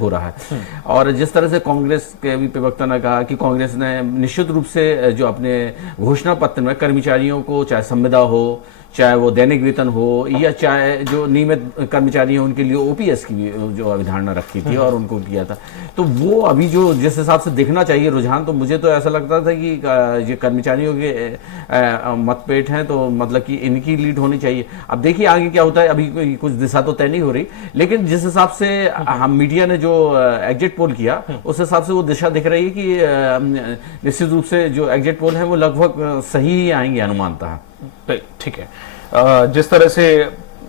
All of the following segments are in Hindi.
हो रहा है। और जिस तरह से कांग्रेस के भी प्रवक्ता ने कहा कि कांग्रेस ने निश्चित रूप से जो अपने घोषणा पत्र में कर्मचारियों को, चाहे संविदा हो, चाहे वो दैनिक वेतन हो, या चाहे जो नियमित कर्मचारी हैं उनके लिए ओपीएस की भी जो अवधारणा रखी थी और उनको किया था, तो वो अभी जो जिस हिसाब से देखना चाहिए रुझान, तो मुझे तो ऐसा लगता था कि ये कर्मचारियों के मतपेट हैं, तो मतलब कि इनकी लीड होनी चाहिए। अब देखिए आगे क्या होता है, अभी कुछ दिशा तो तय नहीं हो रही, लेकिन जिस हिसाब से हम मीडिया ने जो एग्जिट पोल किया उस हिसाब से वो दिशा दिख रही है कि निश्चित रूप से जो एग्जिट पोल है वो लगभग सही ही आएंगे अनुमानतः। ठीक है। जिस तरह से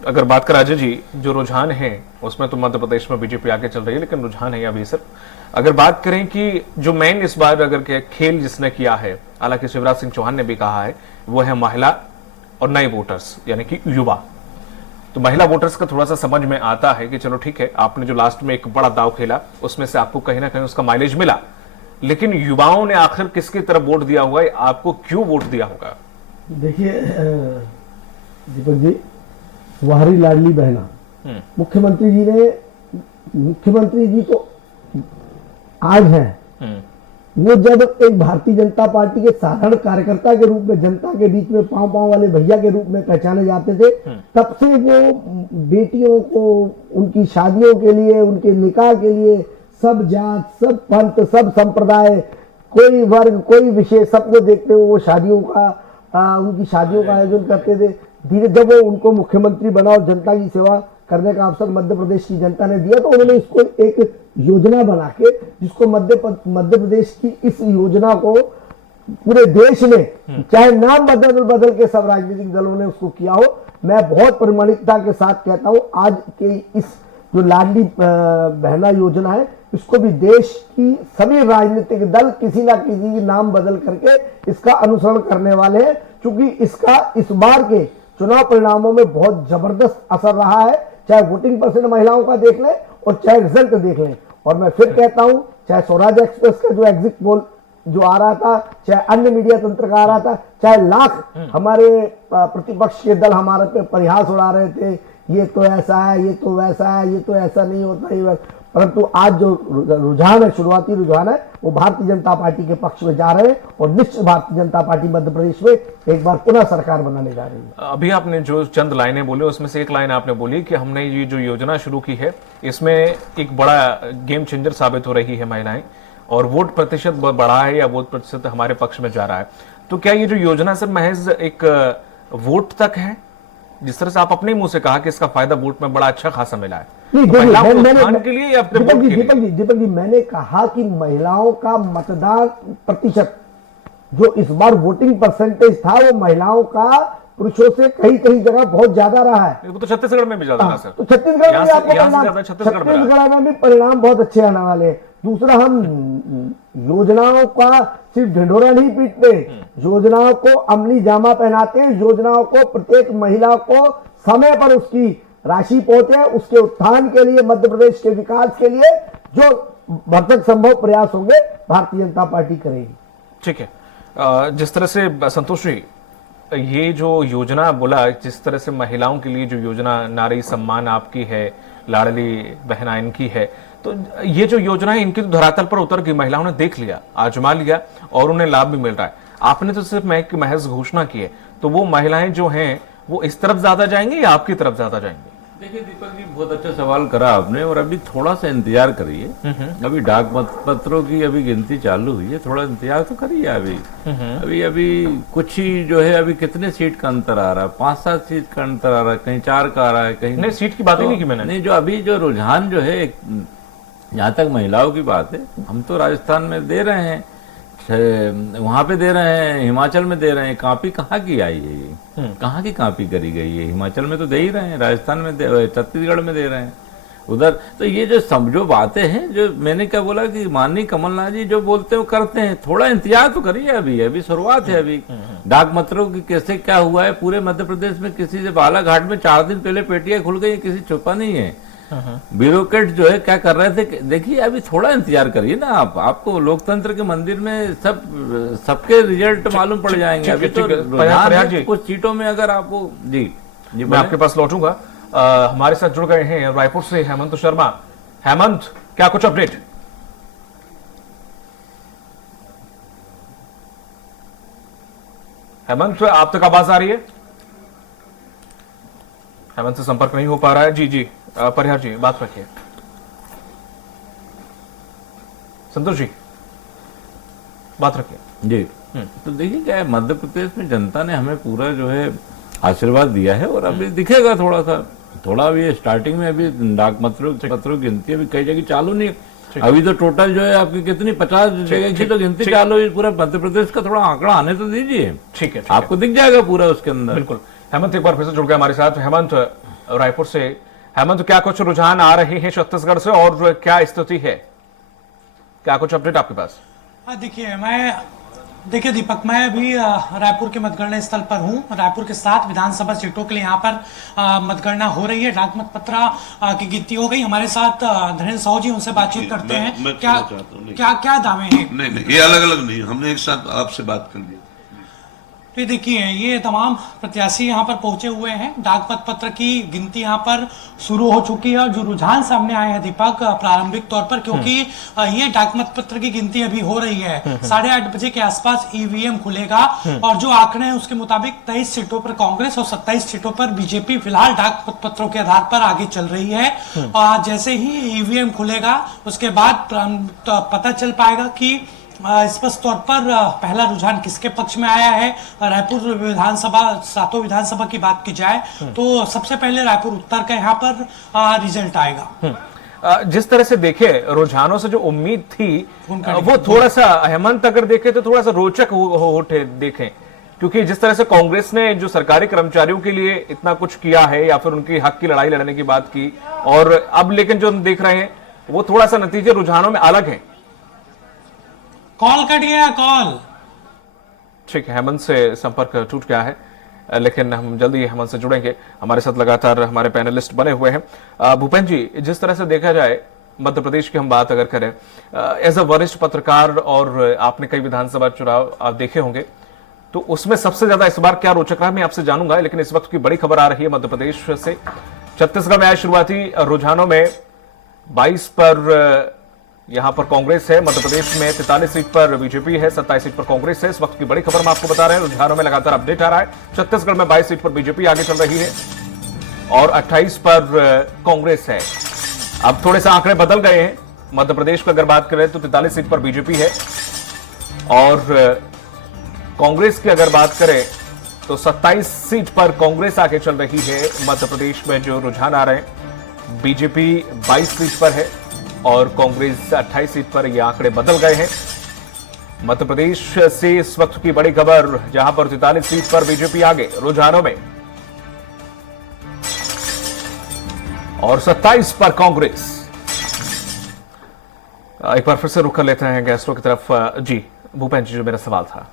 अगर बात करें अजय जी, जो रुझान है उसमें तो मध्य प्रदेश में बीजेपी आगे चल रही है, लेकिन रुझान है अभी सिर्फ अगर बात करें कि जो मेन इस बार अगर के खेल जिसने किया है, हालांकि शिवराज सिंह चौहान ने भी कहा है, वो है महिला और नए वोटर्स यानी कि युवा। तो महिला वोटर्स का थोड़ा सा समझ में आता है कि चलो ठीक है, आपने जो लास्ट में एक बड़ा दाव खेला उसमें से आपको कहीं ना कहीं उसका माइलेज मिला, लेकिन युवाओं ने आखिर किसकी तरफ वोट दिया होगा, आपको क्यों वोट दिया होगा? देखिए दीपक जी, तुम्हारी लाडली बहना मुख्यमंत्री जी तो आज हैं, वो जब एक भारतीय जनता पार्टी के साधारण कार्यकर्ता के रूप में जनता के बीच में पांव पांव वाले भैया के रूप में पहचाने जाते थे, तब से वो बेटियों को उनकी शादियों के लिए, उनके निकाह के लिए सब जात, सब पंथ, सब संप्रदाय, कोई वर्ग, कोई विषय, सबको देखते हुए वो उनकी शादियों का आयोजन करते थे। धीरे जब वो उनको मुख्यमंत्री बना और जनता की सेवा करने का अवसर मध्य प्रदेश की जनता ने दिया, तो उन्होंने इसको एक योजना बना के, जिसको मध्य प्रदेश की इस योजना को पूरे देश में, चाहे नाम बदल के सब राजनीतिक दलों ने उसको किया हो, मैं बहुत प्रामाणिकता के साथ कहता हूं, आज के इस जो लाडली बहना योजना है, इसको भी देश की सभी राजनीतिक दल किसी ना किसी नाम बदल करके इसका अनुसरण करने वाले हैं, क्योंकि इसका इस बार के चुनाव परिणामों में बहुत जबरदस्त असर रहा है। चाहे वोटिंग परसेंट महिलाओं का देख लें और चाहे रिजल्ट देख लें। और मैं फिर कहता हूं, चाहे स्वराज एक्सप्रेस का जो एग्जिट पोल जो आ रहा था, चाहे अन्य मीडिया तंत्र का आ रहा था, चाहे लाख हमारे प्रतिपक्ष के दल हमारे पे परिहास उड़ा रहे थे, ये तो ऐसा है, ये तो वैसा है, ये तो ऐसा नहीं होता, ये परंतु आज जो रुझान है, शुरुआती रुझान है, वो भारतीय जनता पार्टी के पक्ष में जा रहे हैं और निश्चित भारतीय जनता पार्टी मध्य प्रदेश में एक बार पुनः सरकार बनाने जा रही है। अभी आपने जो चंद लाइनें बोले उसमें से एक लाइन आपने बोली कि हमने ये जो योजना शुरू की है इसमें एक बड़ा गेम चेंजर साबित हो रही है महिलाएं, और वोट प्रतिशत बढ़ा है या वोट प्रतिशत हमारे पक्ष में जा रहा है। तो क्या ये जो योजना सिर्फ महज एक वोट तक है, जिस तरह से आप अपने मुंह से कहा कि इसका फायदा वोट में बड़ा अच्छा खासा मिला है, नहीं, तो महिलाओं के लिए या दीपक जी, मैंने कहा कि महिलाओं का मतदान प्रतिशत जो इस बार वोटिंग परसेंटेज था, वो महिलाओं का पुरुषों से कई जगह बहुत ज्यादा रहा है। वो तो छत्तीसगढ़ में भी ज्यादा है सर। तो छत्तीसगढ़ में भी परिणाम बहुत अच्छे आने वाले हैं। दूसरा, हम योजनाओं का सिर्फ ढिंढोरा नहीं पीटते, योजनाओं को अमली जामा पहनाते हैं, योजनाओं को प्रत्येक महिला को समय पर उसकी राशि पहुंचे, उसके उत्थान के लिए, मध्य प्रदेश के विकास के लिए जो भरसक संभव प्रयास होंगे भारतीय जनता पार्टी करेगी। ठीक है। जिस तरह से संतोष जी, ये जो योजना बोला, जिस तरह से महिलाओं के लिए जो योजना नारी सम्मान आपकी है, लाडली बहना इनकी है, तो ये जो योजना है इनकी तो धरातल पर उतर गई, महिलाओं ने देख लिया, आजमा लिया और उन्हें लाभ भी मिल रहा है। आपने तो सिर्फ महज घोषणा की है, तो वो महिलाएं जो हैं वो इस तरफ ज्यादा जाएंगी या आपकी तरफ ज्यादा जाएंगी? देखिए दीपक जी, बहुत अच्छा सवाल करा आपने, और अभी थोड़ा सा इंतजार करिए। अभी डाक मतपत्रों की अभी गिनती चालू हुई है, थोड़ा इंतजार तो करिए। अभी कुछ ही जो है, अभी कितने सीट का अंतर आ रहा है, 5-7 सीट का अंतर आ रहा है, कहीं 4 का आ रहा है, कहीं नहीं। सीट की बात ही नहीं की मैंने। नहीं, जो अभी जो रुझान जो है, जहाँ तक महिलाओं की बात है, हम तो राजस्थान में दे रहे हैं, वहां पे दे रहे हैं, हिमाचल में दे रहे हैं। कॉपी कहाँ की आई है, ये कहाँ की कॉपी करी गई है? हिमाचल में तो दे ही रहे हैं, राजस्थान में छत्तीसगढ़ में दे रहे हैं उधर। तो ये जो बातें हैं, जो मैंने क्या बोला कि माननीय कमलनाथ जी जो बोलते हैं वो करते हैं। थोड़ा इंतजार तो करिए, अभी शुरुआत है। अभी डाक मतों की कैसे क्या हुआ है पूरे मध्य प्रदेश में, किसी से बालाघाट में 4 दिन पहले पेटियां खुल गई, किसी छुपा नहीं है। ब्यूरोक्रेट जो है क्या कर रहे थे, देखिए अभी थोड़ा इंतजार करिए ना आप, आपको लोकतंत्र के मंदिर में सबके रिजल्ट मालूम पड़ जाएंगे। अभी तो कुछ सीटों में अगर आपको जी मैं आपके पास लौटूंगा। हमारे साथ जुड़ गए हैं रायपुर से हेमंत शर्मा। हेमंत, क्या कुछ अपडेट? हेमंत, आप तक आवाज आ रही है? हेमंत से संपर्क नहीं हो पा रहा है। जी जी, परिहार जी बात रखिए। संतोष जी बात रखिए। जी, तो देखिए क्या है, मध्य प्रदेश में जनता ने हमें पूरा जो है आशीर्वाद दिया है, और अभी दिखेगा थोड़ा अभी स्टार्टिंग में, अभी डाक पत्रों की गिनती अभी कई जगह चालू नहीं है। अभी तो टोटल जो है आपकी कितनी 50 जगह की तो गिनती चालू है। पूरा मध्य प्रदेश का थोड़ा आंकड़ा आने तो दीजिए, ठीक है, आपको दिख जाएगा पूरा उसके अंदर। बिल्कुल। हेमंत एक बार फिर से जुड़ गए हमारे साथ। हेमंत रायपुर से। हेमंत, क्या कुछ रुझान आ रहे हैं छत्तीसगढ़ से और क्या स्थिति है, क्या कुछ अपडेट आपके पास? देखिए दीपक, मैं अभी रायपुर के मतगणना स्थल पर हूं। रायपुर के 7 विधानसभा सीटों के लिए यहाँ पर मतगणना हो रही है। डाक मत पत्र की गिनती हो गई। हमारे साथ धीरेन्द्र साहू जी, उनसे बातचीत करते हैं। मैं क्या दावे हैं? नहीं, ये अलग अलग नहीं, हमने एक साथ आपसे बात कर लिया। तो देखिए, ये तमाम प्रत्याशी यहाँ पर पहुंचे हुए हैं। डाक मत पत्र की गिनती यहाँ पर शुरू हो चुकी है, और जो रुझान सामने आए हैं दीपक, प्रारंभिक तौर पर, क्योंकि ये डाक मत पत्र की गिनती अभी हो रही है, 8:30 बजे के आसपास ईवीएम खुलेगा, और जो आंकड़े हैं उसके मुताबिक 23 सीटों पर कांग्रेस और 27 सीटों पर बीजेपी फिलहाल डाक मत पत्रों के आधार पर आगे चल रही है। और जैसे ही ईवीएम खुलेगा उसके बाद पता चल पाएगा कि स्पष्ट तौर पर पहला रुझान किसके पक्ष में आया है। रायपुर विधानसभा, 7 विधानसभा की बात की जाए तो सबसे पहले रायपुर उत्तर का यहाँ पर रिजल्ट आएगा। जिस तरह से देखे रुझानों से जो उम्मीद थी वो थोड़ा सा, हेमंत अगर देखे तो थोड़ा सा रोचक उठे देखें, क्योंकि जिस तरह से कांग्रेस ने जो सरकारी कर्मचारियों के लिए इतना कुछ किया है या फिर उनकी हक की लड़ाई लड़ने की बात की, और अब लेकिन जो हम देख रहे हैं वो थोड़ा सा नतीजे रुझानों में अलग है। कॉल कट गया, कॉल। ठीक है, हेमंत से संपर्क टूट गया है, लेकिन हम जल्दी हेमंत से जुड़ेंगे। हमारे साथ लगातार हमारे पैनलिस्ट बने हुए हैं। भूपेन जी, जिस तरह से देखा जाए मध्य प्रदेश की हम बात अगर करें, एज अ वरिष्ठ पत्रकार, और आपने कई विधानसभा चुनाव आप देखे होंगे, तो उसमें सबसे ज्यादा इस बार क्या रोचक रहा मैं आपसे जानूंगा। लेकिन इस वक्त की बड़ी खबर आ रही है मध्य प्रदेश से। छत्तीसगढ़ में आए शुरुआती रुझानों में 22 पर यहां पर कांग्रेस है, मध्य प्रदेश में 43 सीट पर बीजेपी है, 27 सीट पर कांग्रेस है। इस वक्त की बड़ी खबर हम आपको बता रहे हैं, रुझानों में लगातार अपडेट आ रहा है। छत्तीसगढ़ में 22 सीट पर बीजेपी आगे चल रही है और 28 पर कांग्रेस है। अब थोड़े से आंकड़े बदल गए हैं। मध्य प्रदेश की अगर बात करें तो 43 सीट पर बीजेपी है, और कांग्रेस की अगर बात करें तो 27 सीट पर कांग्रेस आगे चल रही है। मध्य प्रदेश में जो रुझान आ रहे हैं, बीजेपी 22 सीट पर है और कांग्रेस 28 सीट पर, ये आंकड़े बदल गए हैं। मध्य प्रदेश से इस वक्त की बड़ी खबर, जहां पर 43 सीट पर बीजेपी आगे रुझानों में और 27 पर कांग्रेस। एक बार फिर से रुक कर लेते हैं गैस्ट्रो की तरफ। जी भूपेन जी, जो मेरा सवाल था,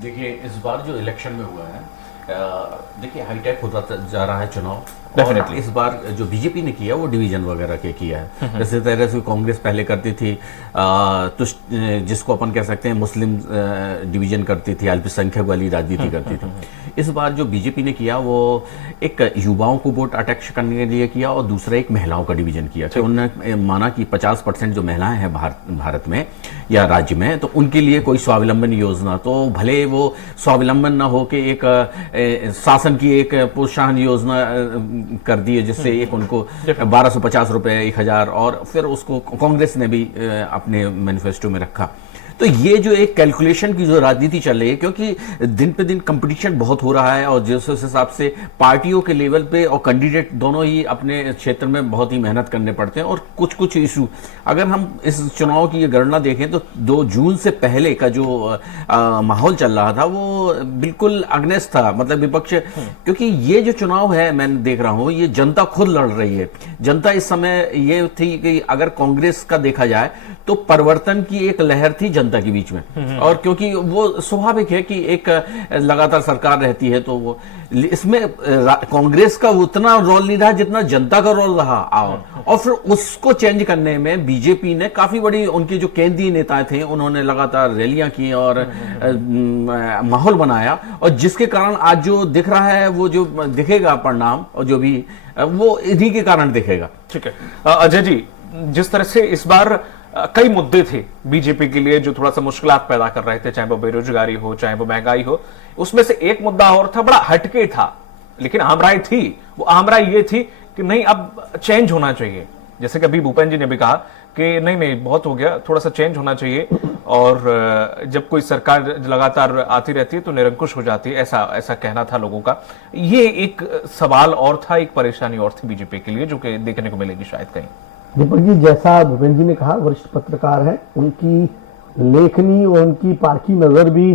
देखिए इस बार जो इलेक्शन में हुआ है, देखिए हाईटेक होता जा रहा है चुनाव। Definitely. इस बार जो बीजेपी ने किया वो डिवीजन वगैरह के किया है। जैसे तरह से कांग्रेस पहले करती थी, तो जिसको अपन कह सकते हैं मुस्लिम डिवीजन करती थी, अल्पसंख्यक वाली राजनीति करती थी। इस बार जो बीजेपी ने किया वो एक युवाओं को वोट अटैच करने के लिए किया, और दूसरा एक महिलाओं का डिवीजन किया। तो उन्होंने माना कि 50% जो महिलाएं हैं भारत में या राज्य में, तो उनके लिए कोई स्वावलंबन योजना, तो भले वो स्वावलंबन न हो के एक शासन की एक प्रोत्साहन योजना कर दी है, जिससे एक उनको 1250 रुपए, 1000, और फिर उसको कांग्रेस ने भी अपने मैनिफेस्टो में रखा। तो ये जो एक कैलकुलेशन की जो राजनीति चल रही है, क्योंकि दिन पे दिन कंपटीशन बहुत हो रहा है, और जिस हिसाब से पार्टियों के लेवल पे और कैंडिडेट दोनों ही अपने क्षेत्र में बहुत ही मेहनत करने पड़ते हैं, और कुछ कुछ इशू, अगर हम इस चुनाव की गणना देखें तो 2 जून से पहले का जो माहौल चल रहा था वो बिल्कुल अगेंस्ट था, मतलब विपक्ष, क्योंकि ये जो चुनाव है मैं देख रहा हूँ, ये जनता खुद लड़ रही है। जनता इस समय ये थी कि अगर कांग्रेस का देखा जाए तो परिवर्तन की एक लहर थी जनता के बीच में, और क्योंकि वो स्वाभाविक है कि एक लगातार सरकार रहती है, तो वो इसमें कांग्रेस का उतना रोल नहीं रहा जितना जनता का रोल रहा, और फिर उसको चेंज करने में बीजेपी ने काफी बड़ी, उनके जो केंद्रीय नेता थे उन्होंने लगातार रैलियां की और माहौल बनाया, और जिसके कारण आज जो दिख रहा है वो जो दिखेगा परिणाम, और जो भी वो इन्हीं के कारण दिखेगा। ठीक है। अजय जी, जिस तरह से इस बार कई मुद्दे थे बीजेपी के लिए जो थोड़ा सा मुश्किलात पैदा कर रहे थे, चाहे वो बेरोजगारी हो, चाहे वो महंगाई हो, उसमें से एक मुद्दा और था, बड़ा हटके था, लेकिन आमराय थी। वो आमराय ये थी कि नहीं, अब चेंज होना चाहिए। जैसे कि अभी भूपेंद्र जी ने भी कहा कि नहीं नहीं बहुत हो गया, थोड़ा सा चेंज होना चाहिए, और जब कोई सरकार लगातार आती रहती है तो निरंकुश हो जाती है, ऐसा कहना था लोगों का। ये एक सवाल और था, एक परेशानी और थी बीजेपी के लिए, जो कि देखने को मिलेगी शायद कहीं। दीपक जी, जैसा भूपेंद्र जी ने कहा, वरिष्ठ पत्रकार है, उनकी लेखनी और उनकी पारखी नजर भी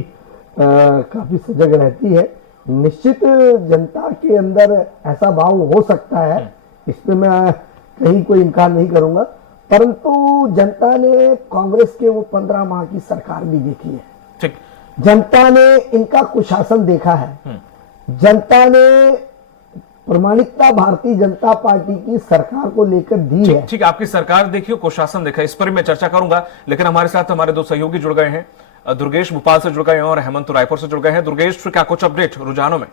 काफी सजग रहती है। निश्चित जनता के अंदर ऐसा भाव हो सकता है, इस पे मैं कहीं कोई इनकार नहीं करूंगा, परंतु जनता ने कांग्रेस के वो 15 माह की सरकार भी देखी है। ठीक, जनता ने इनका कुशासन देखा है। जनता ने प्रामाणिकता भारतीय जनता पार्टी की सरकार को लेकर दी है। ठीक, आपकी सरकार देखी, कुशासन देखा, इस पर मैं चर्चा करूंगा, लेकिन हमारे साथ हमारे दो सहयोगी जुड़ गए हैं। दुर्गेश भोपाल से जुड़ गए हैं और हेमंत रायपुर से जुड़ गए हैं। दुर्गेश, क्या कुछ अपडेट रुझानों में?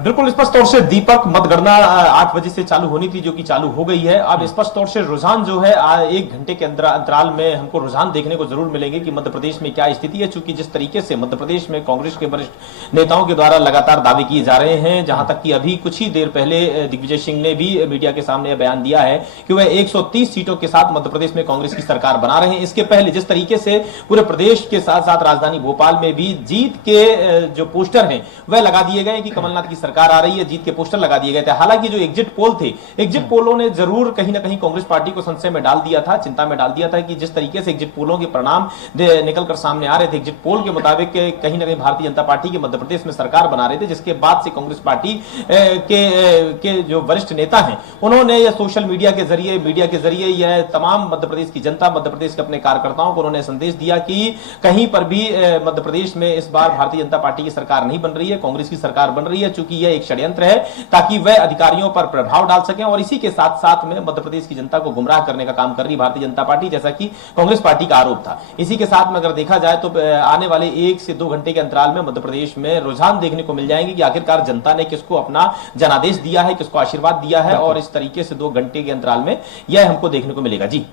बिल्कुल स्पष्ट तौर से दीपक, मतगणना 8 बजे से चालू होनी थी, जो कि चालू हो गई है। अब स्पष्ट तौर से रुझान जो है 1 घंटे के अंतराल में हमको रुझान देखने को जरूर मिलेंगे कि मध्य प्रदेश में क्या स्थिति है, चूंकि जिस तरीके से मध्य प्रदेश में कांग्रेस के वरिष्ठ नेताओं के द्वारा लगातार दावे किए जा रहे हैं, जहां तक कि अभी कुछ ही देर पहले दिग्विजय सिंह ने भी मीडिया के सामने बयान दिया है कि वह 130 सीटों के साथ मध्य प्रदेश में कांग्रेस की सरकार बना रहे हैं। इसके पहले जिस तरीके से पूरे प्रदेश के साथ साथ राजधानी भोपाल में भी जीत के जो पोस्टर हैं वह लगा दिए गए कि कमलनाथ की सरकार आ रही है, जीत के पोस्टर लगा दिए गए थे। हालांकि जो एग्जिट पोल थे, एग्जिट पोलों ने जरूर कहीं ना कहीं कांग्रेस पार्टी को संशय में डाल दिया था, चिंता में डाल दिया था कि जिस तरीके से एग्जिट पोलों के परिणाम निकलकर सामने आ रहे थे, एग्जिट पोल के मुताबिक कहीं ना कहीं भारतीय जनता पार्टी के मध्य प्रदेश में सरकार बना रहे थे, जिसके बाद से कांग्रेस पार्टी के जो वरिष्ठ नेता हैं उन्होंने यह सोशल मीडिया के जरिए, मीडिया के जरिए यह तमाम मध्य प्रदेश की जनता, मध्य प्रदेश के अपने कार्यकर्ताओं को उन्होंने संदेश दिया कि कहीं पर भी मध्य प्रदेश में इस बार भारतीय जनता पार्टी की सरकार नहीं बन रही है, कांग्रेस की सरकार बन रही है, चूंकि यह एक षड्यंत्र है ताकि वह अधिकारियों पर प्रभाव डाल सकें, और इसी के साथ साथ में मध्य प्रदेश की जनता को गुमराह करने का काम कर रही भारतीय जनता पार्टी, जैसा कि कांग्रेस पार्टी का आरोप था। इसी के साथ में अगर देखा जाए तो आने वाले 1 से 2 घंटे के अंतराल में मध्य प्रदेश में रुझान देखने को मिल जाएंगे कि आखिरकार जनता ने किसको अपना जनादेश दिया है, किसको आशीर्वाद दिया है, और इस तरीके से 2 घंटे के अंतराल में यह हमको देखने को मिलेगा। जी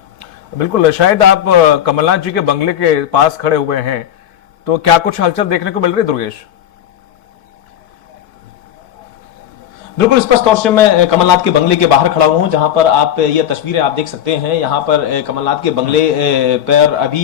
बिल्कुल, शायद आप कमलनाथ जी के बंगले के पास खड़े हुए हैं, तो क्या कुछ हलचल देखने को मिल रही है दुर्गेश? बिल्कुल स्पष्ट तौर से मैं कमलनाथ के बंगले के बाहर खड़ा हुआ हूं, जहां पर आप ये तस्वीरें आप देख सकते हैं। यहां पर कमलनाथ के बंगले पर अभी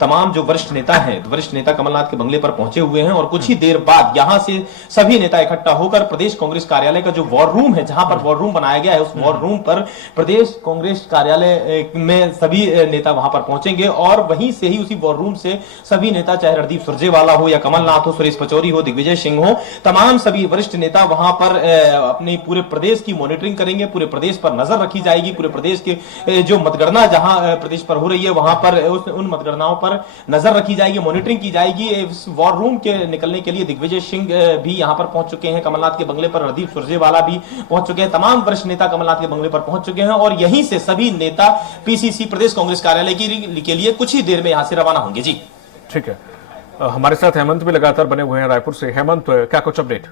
तमाम जो वरिष्ठ नेता हैं, वरिष्ठ नेता कमलनाथ के बंगले पर पहुंचे हुए हैं, और कुछ ही देर बाद यहां से सभी नेता इकट्ठा होकर प्रदेश कांग्रेस कार्यालय का जो वॉर रूम है, जहां पर वॉर रूम बनाया गया है, उस वॉर रूम पर प्रदेश कांग्रेस कार्यालय में सभी नेता वहां पर पहुंचेंगे, और वहीं से ही उसी वॉर रूम से सभी नेता, चाहे रणदीप सुरजेवाला हो या कमलनाथ हो, सुरेश पचौरी हो, दिग्विजय सिंह हो, तमाम सभी वरिष्ठ नेता वहां पर अपने पूरे प्रदेश की मॉनिटरिंग करेंगे, पूरे प्रदेश पर नजर रखी जाएगी, पूरे प्रदेश के जो मतगणना जहां प्रदेश पर हो रही है वहां पर उन मतगणनाओं पर नजर रखी जाएगी, मॉनिटरिंग की जाएगी। इस वॉर रूम के निकलने के लिए दिग्विजय सिंह भी यहां पर पहुंच चुके हैं, कमलनाथ के बंगले पर रणदीप सुरजेवाला भी पहुंच चुके हैं, तमाम वरिष्ठ नेता कमलनाथ के बंगले पर पहुंच चुके हैं, और यहीं से सभी नेता पीसीसी प्रदेश कांग्रेस कार्यालय के लिए कुछ ही देर में यहां से रवाना होंगे। जी ठीक है, हमारे साथ हेमंत भी लगातार बने हुए हैं रायपुर से। हेमंत, क्या कुछ अपडेट?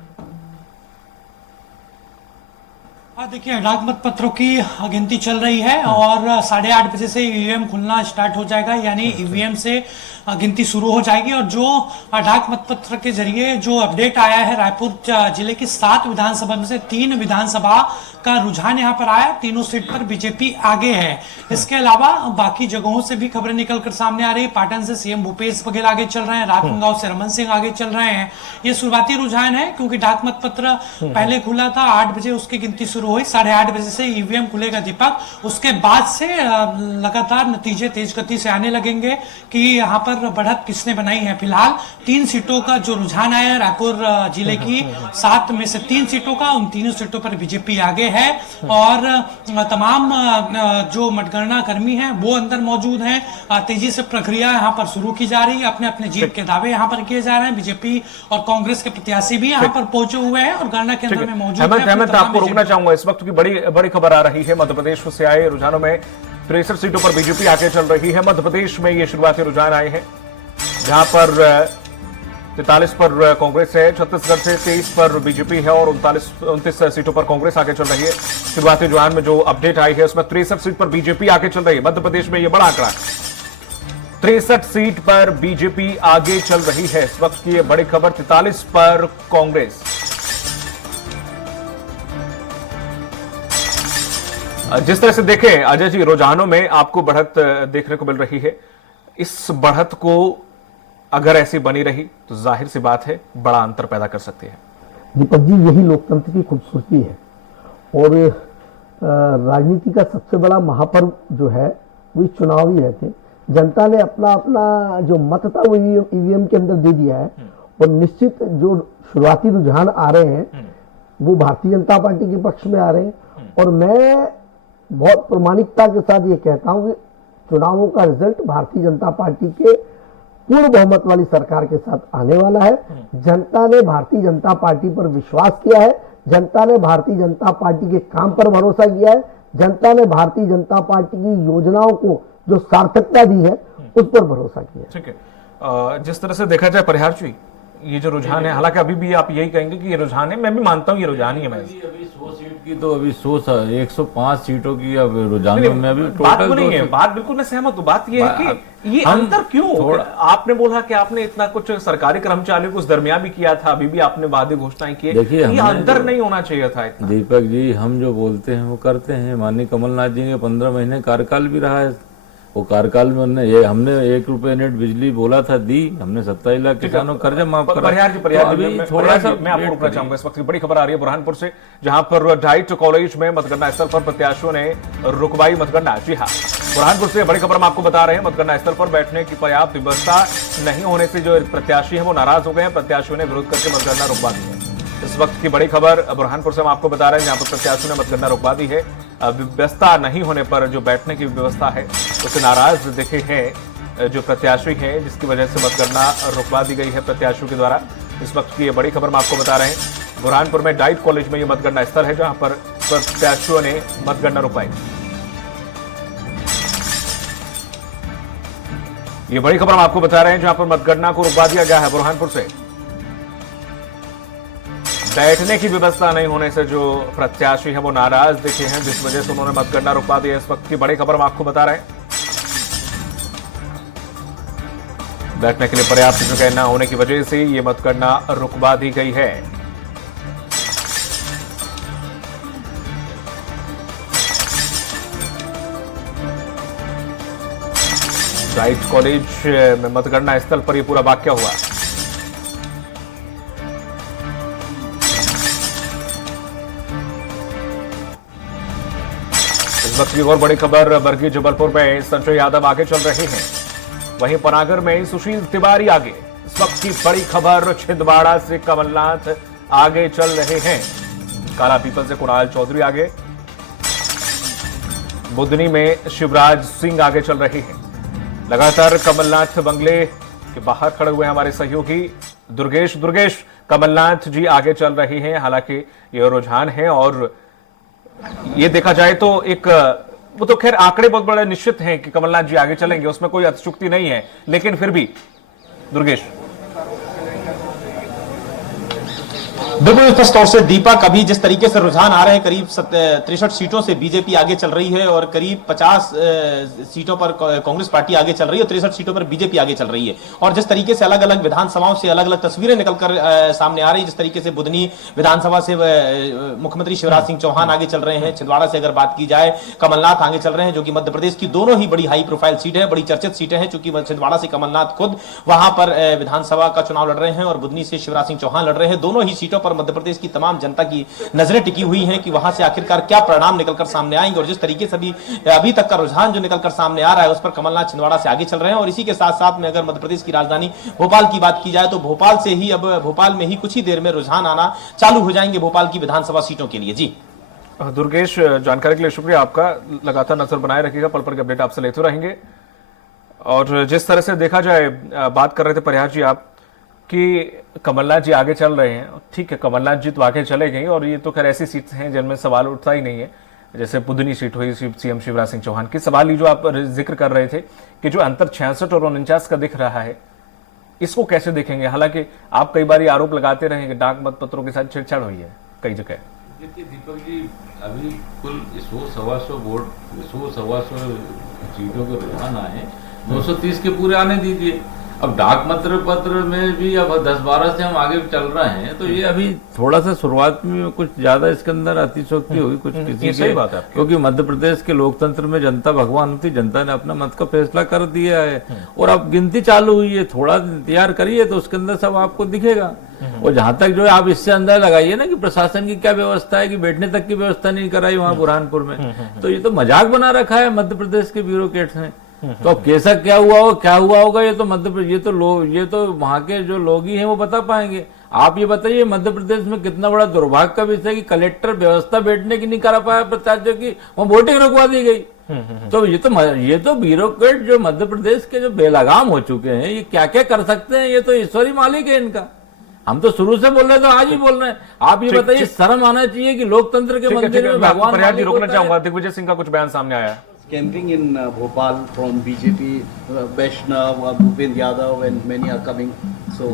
देखिए, डाक मत पत्रों की गिनती चल रही है और 8:30 बजे से ईवीएम खुलना स्टार्ट हो जाएगा, यानी ईवीएम से गिनती शुरू हो जाएगी। और जो डाक मतपत्र के जरिए जो अपडेट आया है, रायपुर जिले की 7 विधानसभा में से 3 विधानसभा का रुझान यहाँ पर आया, तीनों सीट पर बीजेपी आगे है। इसके अलावा बाकी जगहों से भी खबरें निकलकर सामने आ रही है। पाटन से सीएम भूपेश बघेल आगे चल रहे हैं, राजनांदगांव से रमन सिंह आगे चल रहे हैं। ये शुरुआती रुझान है, क्योंकि डाक मतपत्र पहले खुला था 8 बजे, उसकी गिनती शुरू हुई, 8:30 बजे से ईवीएम खुलेगा दीपक। उसके बाद से लगातार नतीजे तेज गति से आने लगेंगे कि यहाँ पर बढ़त किसने बनाई है। फिलहाल 3 सीटों का जो रुझान आया है रायपुर जिले की, 7 में से 3 सीटों का, उन तीनों सीटों पर बीजेपी आगे है, और तमाम जो मतगणना कर्मी हैं वो अंदर मौजूद हैं। तेजी से प्रक्रिया यहाँ पर शुरू की जा रही है, अपने अपने जीत के दावे यहाँ पर किए जा रहे हैं। बीजेपी और कांग्रेस के प्रत्याशी भी यहाँ पर पहुंचे हुए हैं और गणना केंद्र में मौजूद हैं। हेमंत, आपको रोकना चाहूंगा, इस वक्त की बड़ी खबर आ रही है मध्य प्रदेश से आए रुझानों में 63 सीटों पर बीजेपी आगे चल रही है। मध्य प्रदेश में ये शुरुआती रुझान आए हैं, जहां पर 43 पर कांग्रेस है, छत्तीसगढ़ से 23 पर बीजेपी है और 29 सीटों पर कांग्रेस आगे चल रही है। शुरुआती रुझान में जो अपडेट आई है उसमें 63 सीट पर बीजेपी आगे चल रही है। मध्य प्रदेश में यह बड़ा आंकड़ा है, 63 सीट पर बीजेपी आगे चल रही है। इस वक्त की यह बड़ी खबर, 43 पर कांग्रेस। जिस तरह से देखें अजय जी, रुझानों में आपको बढ़त देखने को मिल रही है। इस बढ़त को अगर ऐसी बनी रही तो जाहिर सी बात है बड़ा अंतर पैदा कर सकती है। दीपक जी, यही लोकतंत्र की खूबसूरती है और राजनीति का सबसे बड़ा महापर्व जो है वो चुनाव ही रहते। जनता ने अपना अपना जो मत था वो ईवीएम के अंदर दे दिया है और निश्चित जो शुरुआती रुझान आ रहे हैं वो भारतीय जनता पार्टी के पक्ष में आ रहे हैं। और मैं बहुत प्रामाणिकता के साथ ये कहता हूं कि चुनावों का रिजल्ट भारतीय जनता पार्टी के पूर्ण बहुमत वाली सरकार के साथ आने वाला है। जनता ने भारतीय जनता पार्टी पर विश्वास किया है, जनता ने भारतीय जनता पार्टी के काम पर भरोसा किया है, जनता ने भारतीय जनता पार्टी की योजनाओं को जो सार्थकता दी है उस पर भरोसा किया है। ठीक है, जिस तरह से देखा जाए परिहार जी, ये जो रुझान है, हालांकि अभी भी आप यही कहेंगे कि ये रुझान है, मैं भी मानता हूं ये रुझान ही है। मैं अभी 100 सीट की तो अभी 105 सीटों की अब रुझानों में अभी बात टोटल नहीं है, बात बिल्कुल मैं सहमत हूं। बात ये है कि ये अंतर क्यों? आपने बोला कि आपने इतना कुछ सरकारी कर्मचारियों को उस दरमियान भी किया था, अभी भी आपने वादे घोषणाएं की, देखिए ये अंतर नहीं होना चाहिए था इतना। दीपक जी, हम जो बोलते हैं वो करते हैं। माननीय कमलनाथ जी के 15 महीने कार्यकाल भी रहा है। वो कार्यकाल में हमने 1 रुपए यूनिट बिजली बोला था, दी हमने। 27 लाख किसानों का कर्जा माफ करा। परिहार जी, थोड़ा सा मैं आपको रुकना चाहूंगा। इस वक्त की बड़ी खबर आ रही है बुरहानपुर से, जहां पर डाइट कॉलेज में मतगणना स्थल पर प्रत्याशियों ने रुकवाई मतगणना। जी हाँ, बुरहानपुर से बड़ी खबर हम आपको बता रहे हैं। मतगणना स्थल पर बैठने की पर्याप्त व्यवस्था नहीं होने से जो प्रत्याशी है वो नाराज हो गए हैं। प्रत्याशियों ने विरोध करके मतगणना रुकवा दी है। इस वक्त की बड़ी खबर बुरहानपुर से हम आपको बता रहे हैं, जहां पर प्रत्याशियों ने मतगणना रुकवा दी है। व्यवस्था नहीं होने पर जो बैठने की व्यवस्था है उससे नाराज दिखे हैं जो प्रत्याशी हैं, जिसकी वजह से मतगणना रुकवा दी गई है प्रत्याशियों के द्वारा। इस वक्त की ये बड़ी खबर हम आपको बता रहे हैं। बुरहानपुर में डाइट कॉलेज में ये मतगणना स्थल है जहां पर प्रत्याशियों ने मतगणना रुकवाई। ये बड़ी खबर हम आपको बता रहे हैं जहां पर मतगणना को रुकवा दिया गया है बुरहानपुर से। बैठने की व्यवस्था नहीं होने से जो प्रत्याशी है वो नाराज दिखे हैं, जिस वजह से उन्होंने मतगणना रुकवा दी है। इस वक्त की बड़ी खबर हम आपको बता रहे हैं। बैठने के लिए पर्याप्त जगह न होने की वजह से ये मतगणना रुकवा दी गई है। डाइट कॉलेज में मतगणना स्थल पर यह पूरा वाकया हुआ। इस वक्त की और बड़ी खबर, बरगी जबलपुर में संजय यादव आगे चल रहे हैं, वहीं पनागर में सुशील तिवारी आगे। इस वक्त की बड़ी खबर, छिंदवाड़ा से कमलनाथ आगे चल रहे हैं, काला पीपल से कुणाल चौधरी आगे, बुधनी में शिवराज सिंह आगे चल रहे हैं। लगातार कमलनाथ बंगले के बाहर खड़े हुए हमारे सहयोगी दुर्गेश कमलनाथ जी आगे चल रहे हैं। हालांकि ये रुझान है और ये देखा जाए तो एक वो तो खैर आंकड़े बहुत बड़े निश्चित हैं कि कमलनाथ जी आगे चलेंगे, उसमें कोई अतिशयोक्ति नहीं है, लेकिन फिर भी दुर्गेश। बिल्कुल स्पष्ट तौर से दीपक, अभी जिस तरीके से रुझान आ रहे हैं, करीब 63 सीटों से बीजेपी आगे चल रही है और करीब 50 सीटों पर कांग्रेस पार्टी आगे चल रही है और 63 सीटों पर बीजेपी आगे चल रही है। और जिस तरीके से अलग अलग विधानसभाओं से अलग अलग तस्वीरें निकलकर सामने आ रही है, जिस तरीके से बुधनी विधानसभा से मुख्यमंत्री शिवराज सिंह चौहान आगे चल रहे हैं, छिंदवाड़ा से अगर बात की जाए कमलनाथ आगे चल रहे हैं, जो कि मध्य प्रदेश की दोनों ही बड़ी हाई प्रोफाइल सीट है, बड़ी चर्चित सीटें हैं, चूंकि छिंदवाड़ा से कमलनाथ खुद वहां पर विधानसभा का चुनाव लड़ रहे हैं और बुधनी से शिवराज सिंह चौहान लड़ रहे हैं। दोनों ही सीटों पर मध्य प्रदेश की तमाम जनता की नजरें टिकी हुई हैं कि वहां से आखिरकार क्या परिणाम निकलकर सामने आएंगे। और जिस तरीके से अभी तक का रुझान जो निकलकर सामने आ रहा है, उस पर कमलनाथ छिंदवाड़ा से आगे चल रहे हैं। और इसी के साथ साथ में अगर मध्य प्रदेश की राजधानी भोपाल की बात की जाए तो भोपाल से ही अब भोपाल में ही कुछ ही देर में रुझान आना चालू हो जाएंगे भोपाल की विधानसभा सीटों के लिए। जी दुर्गेश, जानकारी के लिए शुक्रिया आपका। लगातार नजर बनाए रखिएगा, पल पल के अपडेट आपसे लेते रहेंगे। और जिस तरह से देखा जाए, बात कर रहे थे परिहार जी आप कि कमलनाथ जी आगे चल रहे हैं, ठीक है, कमलनाथ जी तो आगे चले गए और ये तो खैर ऐसी सीट हैं जिनमें सवाल उठता ही नहीं है, जैसे बुधनी सीट हुई सीएम शिवराज सिंह चौहान की। सवाल ही जो आप जिक्र कर रहे थे कि जो अंतर 66 और 49 का दिख रहा है, इसको कैसे देखेंगे? हालांकि आप कई बार ये आरोप लगाते रहे कि डाक मतपत्रों के साथ छेड़छाड़ हुई है कई जगह। देखिए दीपक जी, अभी कुल 100-125 वोट 100-125 सीटों के रुझान आए, 230 के पूरे आने दीजिए। अब डाक पत्र में भी अब 10-12 से हम आगे चल रहे हैं, तो ये अभी थोड़ा सा शुरुआत में कुछ ज्यादा इसके अंदर अतिशोक्ति हुई कुछ किसी ये सही के, बात है आपकी। क्योंकि मध्य प्रदेश के लोकतंत्र में जनता भगवान होती, जनता ने अपना मत का फैसला कर दिया है और अब गिनती चालू हुई है। थोड़ा इंतजार करिए तो उसके अंदर सब आपको दिखेगा। और जहां तक जो है आप इससे अंदाजा लगाइए ना कि प्रशासन की क्या व्यवस्था है, कि बैठने तक की व्यवस्था नहीं कराई वहां बुरहानपुर में, तो ये तो मजाक बना रखा है मध्य प्रदेश के ब्यूरोक्रेट्स ने। तो अब कैसा क्या हुआ होगा ये तो ये तो वहां के जो लोग ही हैं वो बता पाएंगे। आप ये बताइए मध्य प्रदेश में कितना बड़ा दुर्भाग्य का विषय कि कलेक्टर व्यवस्था बैठने की नहीं करा पाया प्रत्याशियों की, वहां वोटिंग रुकवा दी गई। तो ये तो ब्यूरोक्रेट जो मध्य प्रदेश के जो बेलगाम हो चुके हैं, ये क्या क्या कर सकते हैं, ये तो ईश्वरी मालिक है इनका। हम तो शुरू से बोल रहे हैं, तो आज ही बोल रहे हैं। आप ये बताइए, शर्म आना चाहिए कि लोकतंत्र के मंदिर में भगवान प्रयाग जी मालिक रोकना होता है। चाहूंगा, दिग्विजय सिंह का कुछ बयान सामने आया है। Camping in Bhopal from BJP, Vaishnav, Bhupendra Yadav, and many are coming. So,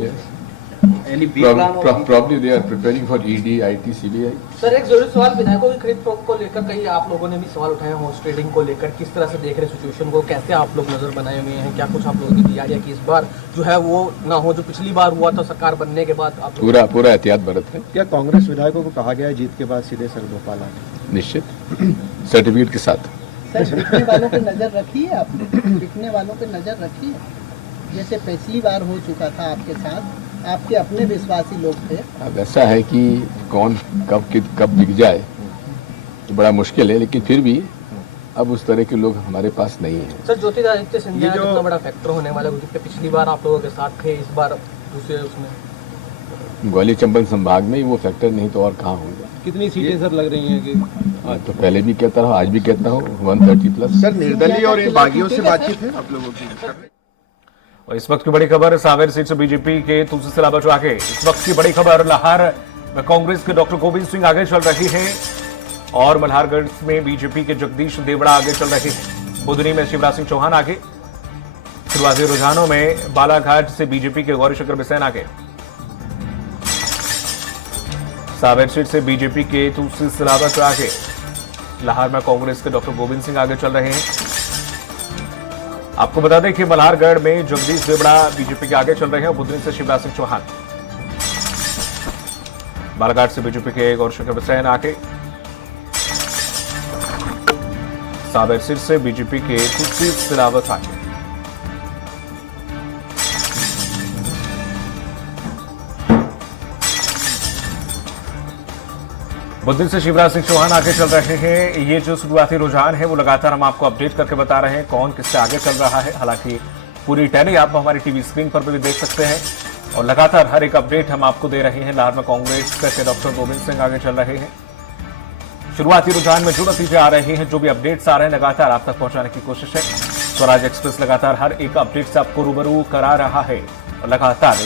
any big plan? Probably they are preparing for ED, IT, CBI. Sir, एक जरूरी सवाल, विधायकों की खरीद फरोख्त को लेकर कई आप लोगों ने भी सवाल उठाए हॉर्स ट्रेडिंग को लेकर, किस तरह से देख रहे सिचुएशन को, कैसे आप लोग नजर बनाए हुए हैं, क्या कुछ आप लोगों की तैयारी है कि इस बार जो है वो ना हो जो पिछली बार हुआ था सरकार बनने के बाद? आप पूरा एहतियात बरत है क्या कांग्रेस विधायकों को कहा गया है जीत के बाद सीधे सर भोपाल आने? निश्चित सर्टिफिकेट के साथ। सर, बिकने वालों पे नजर रखी है आपने? बिकने वालों पे नजर रखी है? जैसे पिछली बार हो चुका था आपके साथ, आपके अपने विश्वासी लोग थे। अब ऐसा है कि कौन कब बिक जाए तो बड़ा मुश्किल है, लेकिन फिर भी अब उस तरह के लोग हमारे पास नहीं है। सर, ज्योतिरादित्य सिंधिया कितना बड़ा फैक्टर होने वाला है, क्योंकि पिछली बार आप लोगों के साथ थे, इस बार दूसरे उसमें ग्वालियर चंबल संभाग में वो फैक्टर नहीं तो और कहाँ होगा। कितनी सीटें सर लग रही हैं कि? तो पहले भी कहता हूँ, आज भी कहता हूँ 130+। सर, निर्दलीय और इन बागियों से बातचीत है आप लोगों की? और इस वक्त की बड़ी खबर, सावेर सीट से बीजेपी के तुलसी सिलावट जो आगे। इस वक्त की बड़ी खबर, लाहौर में कांग्रेस के डॉक्टर गोविंद सिंह आगे चल रही है और मल्हारगढ़ में बीजेपी के जगदीश देवड़ा आगे चल रहे हैं। बुधनी में शिवराज सिंह चौहान आगे। शुरुआती रुझानों में बालाघाट से बीजेपी के गौरीशंकर बिसेन आगे। सावेर सीट से बीजेपी के तुलसी सिलावट आगे। लाहौर में कांग्रेस के डॉक्टर गोविंद सिंह आगे चल रहे हैं। आपको बता दें कि मल्हारगढ़ में जगदीश देवड़ा बीजेपी के आगे चल रहे हैं और बुधनी से शिवराज सिंह चौहान। बालाघाट से बीजेपी के गौरीशंकर बिसेन आगे। सावेर सीट से बीजेपी के तुलसी सिलावट आगे। बुधनी से शिवराज सिंह चौहान आगे चल रहे हैं। ये जो शुरुआती रुझान है वो लगातार हम आपको अपडेट करके बता रहे हैं कौन किससे आगे चल रहा है। हालांकि पूरी टैली आप हमारी टीवी स्क्रीन पर भी देख सकते हैं और लगातार हर एक अपडेट हम आपको दे रहे हैं। लाहौर में कांग्रेस के डॉक्टर गोविंद सिंह आगे चल रहे हैं। शुरुआती रुझान में जो नतीजे आ रहे हैं, जो भी अपडेट्स आ रहे हैं, लगातार आप तक पहुंचाने की कोशिश है। स्वराज एक्सप्रेस लगातार हर एक अपडेट से आपको रूबरू करा रहा है और लगातार